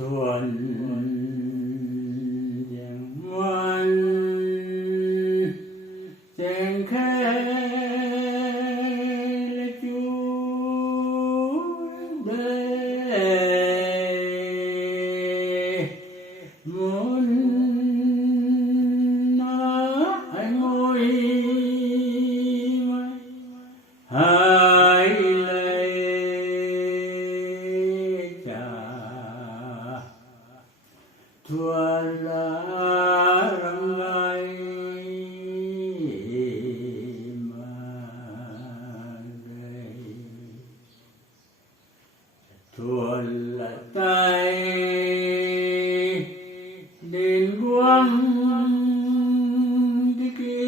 thuần dạng ngoan trên khe là Chúa đây muốn nói ngôi hai lấy cha thua là răng ngay mà đây thua là tay đến quăng đi kỹ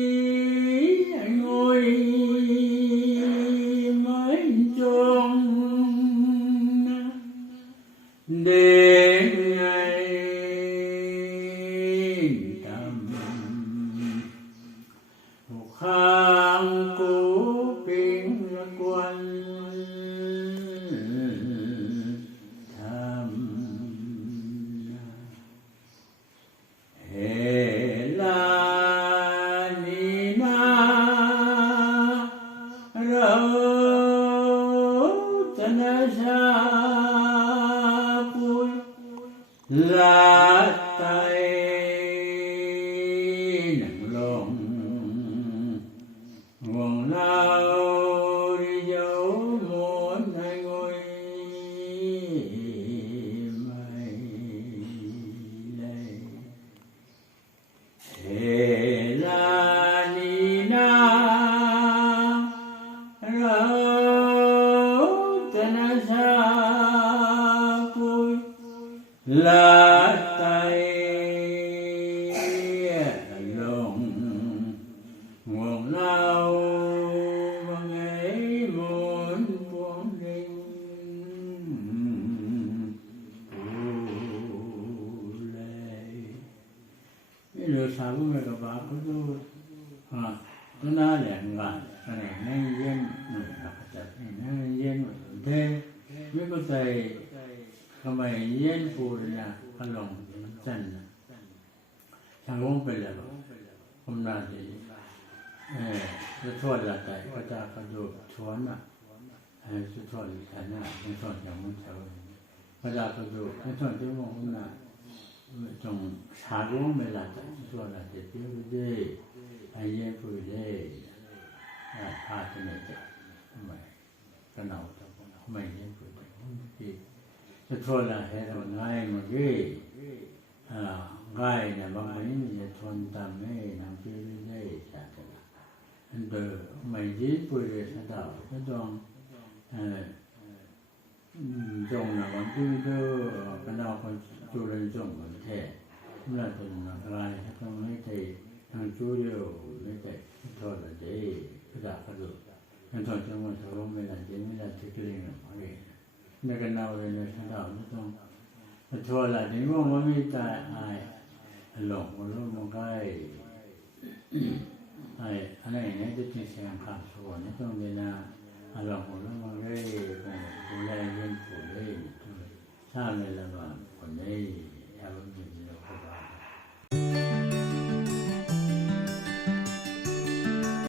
ngôi mới chôn đến ngày tầm một khang cố biến quân thầm hệ la ni na râu chân sa bụi lá tay nặng lòng nguồn lao đi dấu muốn hai ngôi mây đây thế là ni na rau chân sa bụi lá tay lòng nguồn lao và ngày muốn buông đình lệ cái lửa sáng của người các bạn có tôi nó đã lẹn ngàn cái này nên dân người học tập nên dân thế mới có thầy không phải dân phụ là cái lòng chân chẳng không phải là hôm nay thì cái thua là tại cái ta cái đồ thua mà cái thua là cái nào cái thua chẳng muốn theo cái ta cái đồ cái thua cái mong hôm nay trong xã hội mình là tại thua là để tiêu đi ai dân phụ đi pha cho này chứ không phải cái nào không phải dân phụ đi cái thua là hệ là ngay mà cái gai là bằng mấy người thuần tầm ấy làm chơi đây chả cái nào từ mày giết bùi để sao tạo cái đoàn trồng là bằng chơi đưa cái nào còn chú lên trồng bằng thẻ cũng là từng là gai không mấy thầy thằng chú đều mấy thầy thôi là để cái đạo cái được cái thôi trong một số mình là chỉ mới là thực hiện là có gì nên cái nào rồi là sao tạo nó không thua là đến lúc mà mình tại ai lòng của nó một cái ai anh này nhớ tới chuyện xem khám số nó trong đây là lòng của nó một cái của đây dân của đây sao này là còn đây em